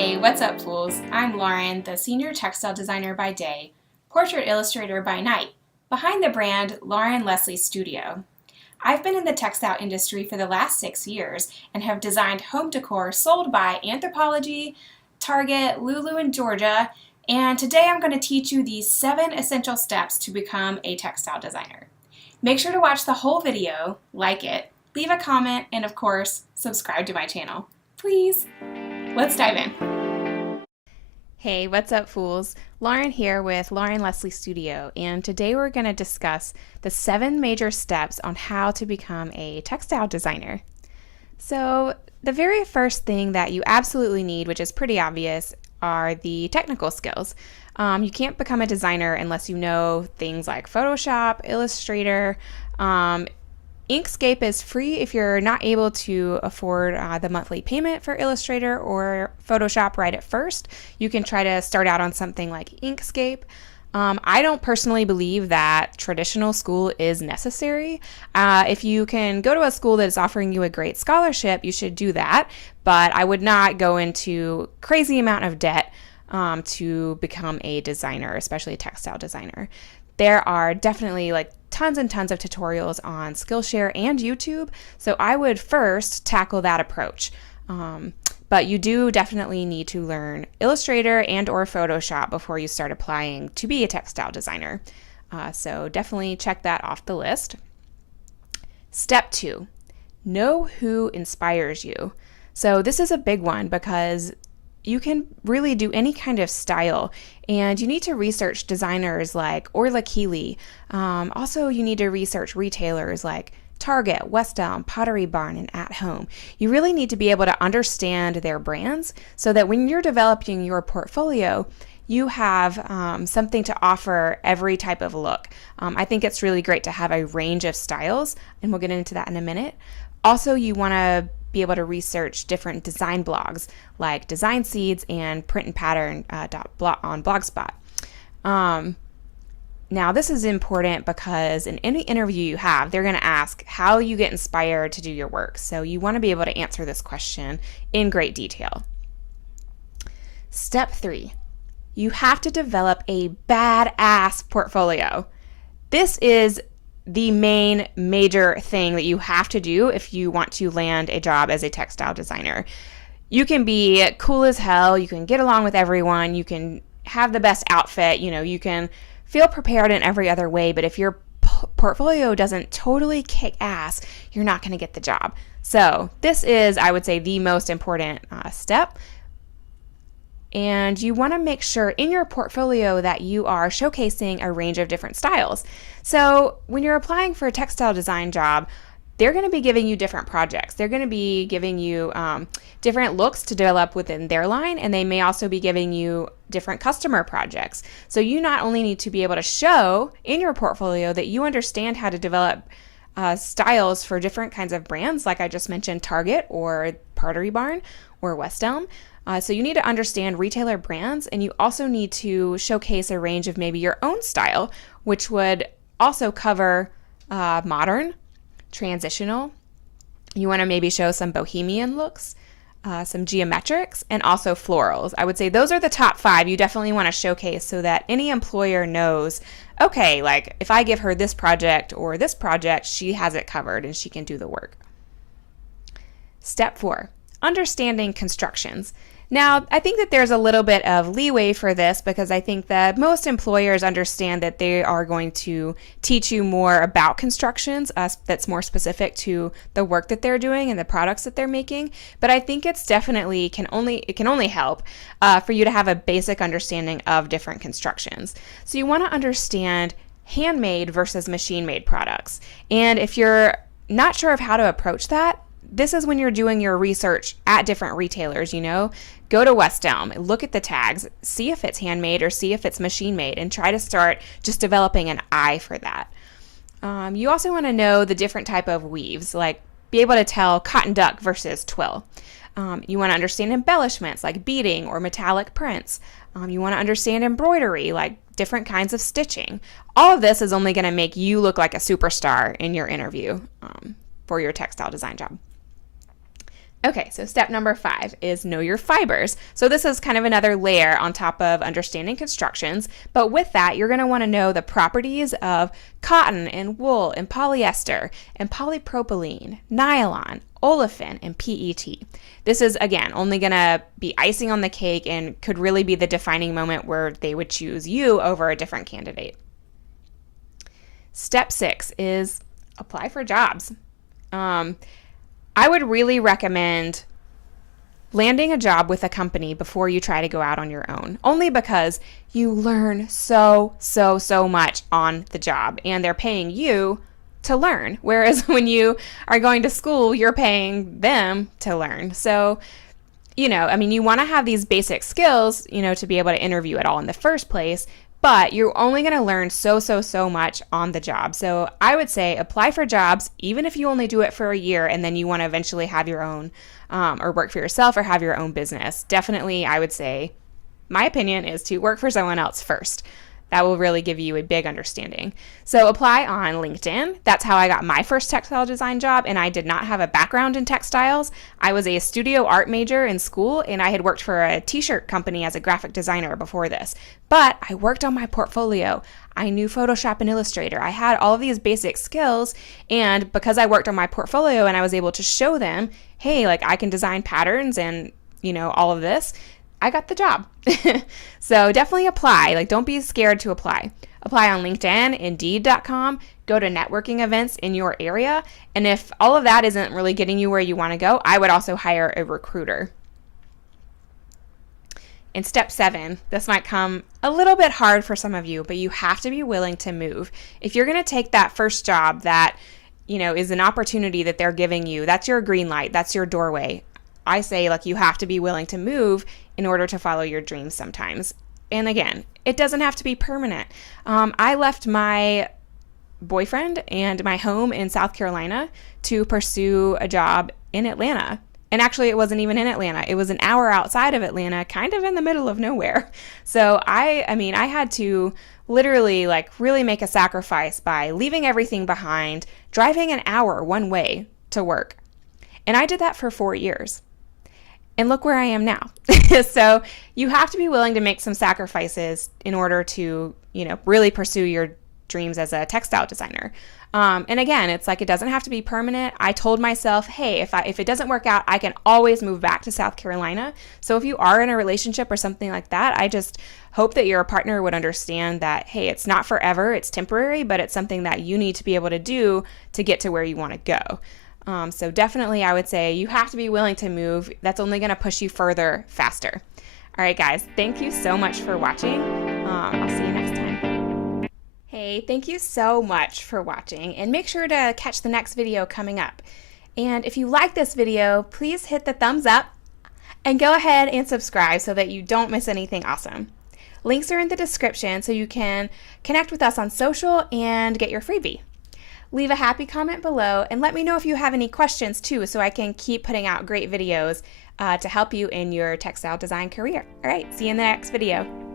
Hey, what's up, fools? I'm Lauren, the senior textile designer by day, portrait illustrator by night, behind the brand laurenlesleystudio. I've been in the textile industry for the last 6 years and have designed home decor sold by Anthropologie, Target, Lulu in Georgia, and today I'm going to teach you these 7 essential steps to become a textile designer. Make sure to watch the whole video, like it, leave a comment, and of course, subscribe to my channel. Please! Let's dive in. Hey, what's up, fools? Lauren here with Lauren Leslie Studio, and today we're going to discuss the 7 major steps on how to become a textile designer. So, the very first thing that you absolutely need, which is pretty obvious, are the technical skills. You can't become a designer unless you know things like Photoshop, Illustrator. Inkscape is free if you're not able to afford the monthly payment for Illustrator or Photoshop right at first. You can try to start out on something like Inkscape. I don't personally believe that traditional school is necessary. If you can go to a school that is offering you a great scholarship, you should do that, but I would not go into crazy amount of debt to become a designer, especially a textile designer. There are definitely tons and tons of tutorials on Skillshare and YouTube, so I would first tackle that approach. But you do definitely need to learn Illustrator and or Photoshop before you start applying to be a textile designer. So definitely check that off the list. Step 2, know who inspires you. So this is a big one because you can really do any kind of style, and you need to research designers like Orla Keeley. Also, you need to research retailers like Target, West Elm, Pottery Barn, and At Home. You really need to be able to understand their brands so that when you're developing your portfolio, you have something to offer every type of look. I think it's really great to have a range of styles, and we'll get into that in a minute. Also, you want to be able to research different design blogs like Design Seeds and Print and Pattern on Blogspot. Now, this is important because in any interview you have, they're going to ask how you get inspired to do your work. So you want to be able to answer this question in great detail. Step 3, you have to develop a badass portfolio. This is the main major thing that you have to do if you want to land a job as a textile designer. You can be cool as hell, you can get along with everyone, you can have the best outfit, you can feel prepared in every other way, but if your portfolio doesn't totally kick ass, you're not going to get the job. So this is, I would say, the most important step. And you want to make sure in your portfolio that you are showcasing a range of different styles. So when you're applying for a textile design job, they're going to be giving you different projects. They're going to be giving you different looks to develop within their line, and they may also be giving you different customer projects. So you not only need to be able to show in your portfolio that you understand how to develop styles for different kinds of brands, like I just mentioned, Target or Pottery Barn or West Elm. So you need to understand retailer brands, and you also need to showcase a range of maybe your own style, which would also cover modern, transitional. You want to maybe show some bohemian looks, some geometrics, and also florals. I would say those are the top 5 you definitely want to showcase so that any employer knows, okay, if I give her this project or this project, she has it covered and she can do the work. Step 4, understanding constructions. Now, I think that there's a little bit of leeway for this because I think that most employers understand that they are going to teach you more about constructions that's more specific to the work that they're doing and the products that they're making. But I think it's definitely it can only help for you to have a basic understanding of different constructions. So you want to understand handmade versus machine-made products. And if you're not sure of how to approach that, this is when you're doing your research at different retailers, Go to West Elm, look at the tags, see if it's handmade or see if it's machine made, and try to start just developing an eye for that. You also want to know the different type of weaves, like be able to tell cotton duck versus twill. You want to understand embellishments like beading or metallic prints. You want to understand embroidery, like different kinds of stitching. All of this is only going to make you look like a superstar in your interview for your textile design job. Okay, so step number 5 is know your fibers. So this is kind of another layer on top of understanding constructions, but with that, you're going to want to know the properties of cotton and wool and polyester and polypropylene, nylon, olefin, and PET. This is, again, only going to be icing on the cake and could really be the defining moment where they would choose you over a different candidate. Step 6 is apply for jobs. I would really recommend landing a job with a company before you try to go out on your own, only because you learn so much on the job and they're paying you to learn. Whereas when you are going to school, you're paying them to learn. So, you want to have these basic skills, to be able to interview at all in the first place, but you're only going to learn so much on the job. So I would say apply for jobs, even if you only do it for a year and then you want to eventually have your own or work for yourself or have your own business. Definitely, I would say, my opinion is to work for someone else first. That will really give you a big understanding. So apply on LinkedIn. That's how I got my first textile design job, and I did not have a background in textiles. I was a studio art major in school, and I had worked for a t-shirt company as a graphic designer before this. But I worked on my portfolio. I knew Photoshop and Illustrator. I had all of these basic skills, and because I worked on my portfolio and I was able to show them, hey, I can design patterns and, all of this, I got the job. So definitely apply. Don't be scared to apply. Apply on LinkedIn, Indeed.com, go to networking events in your area. And if all of that isn't really getting you where you want to go, I would also hire a recruiter. In step 7, this might come a little bit hard for some of you, but you have to be willing to move. If you're going to take that first job that, is an opportunity that they're giving you, that's your green light, that's your doorway. I say you have to be willing to move in order to follow your dreams sometimes. And again, it doesn't have to be permanent. I left my boyfriend and my home in South Carolina to pursue a job in Atlanta. And actually, it wasn't even in Atlanta. It was an hour outside of Atlanta, kind of in the middle of nowhere. So I had to literally really make a sacrifice by leaving everything behind, driving an hour one way to work. And I did that for 4 years. And look where I am now. So you have to be willing to make some sacrifices in order to, really pursue your dreams as a textile designer. And again, it's it doesn't have to be permanent. I told myself, hey, if it doesn't work out, I can always move back to South Carolina. So if you are in a relationship or something like that, I just hope that your partner would understand that, hey, it's not forever, it's temporary, but it's something that you need to be able to do to get to where you want to go. So definitely, I would say you have to be willing to move. That's only going to push you further, faster. All right, guys, thank you so much for watching. I'll see you next time. Hey, thank you so much for watching, and make sure to catch the next video coming up. And if you like this video, please hit the thumbs up and go ahead and subscribe so that you don't miss anything awesome. Links are in the description so you can connect with us on social and get your freebie. Leave a happy comment below and let me know if you have any questions too, so I can keep putting out great videos to help you in your textile design career. All right, see you in the next video.